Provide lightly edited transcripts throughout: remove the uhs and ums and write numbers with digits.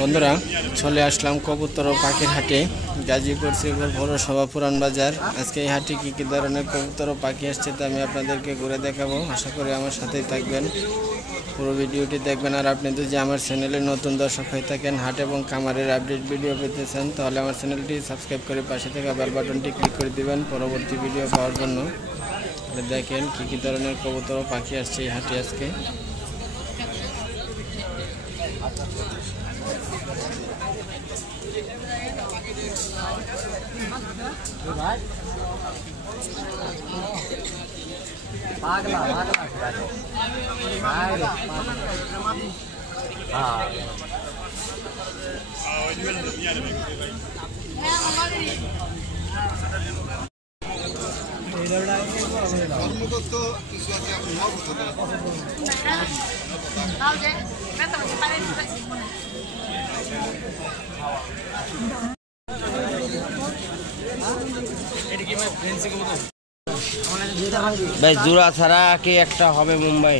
বন্ধুরা চলে আসলাম কবুতর ও পাখির হাটে গাজীপুর শ্রীপুর পৌরসভা পুরান বাজার। আজকে এই হাটে কী কী ধরনের কবুতর ও পাখি আসছে তা আমি আপনাদেরকে ঘুরে দেখাবো। আশা করি আমার সাথেই থাকবেন, পুরো ভিডিওটি দেখবেন। আর আপনি যদি আমার চ্যানেলে নতুন দর্শক হয়ে থাকেন, হাট এবং খামারের আপডেট ভিডিও পেতে চান, তাহলে আমার চ্যানেলটি সাবস্ক্রাইব করে পাশে থাকা বেল বাটনটি ক্লিক করে দিবেন পরবর্তী ভিডিও পাওয়ার জন্য। দেখেন কী কী ধরনের কবুতর ও পাখি আসছে এই হাটে আজকে। ভাই জোড়া ছাড়া কি একটা হবে মুম্বাই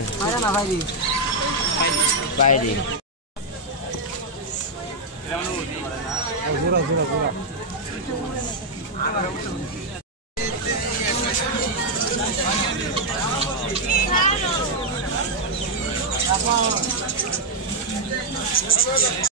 বাইরে?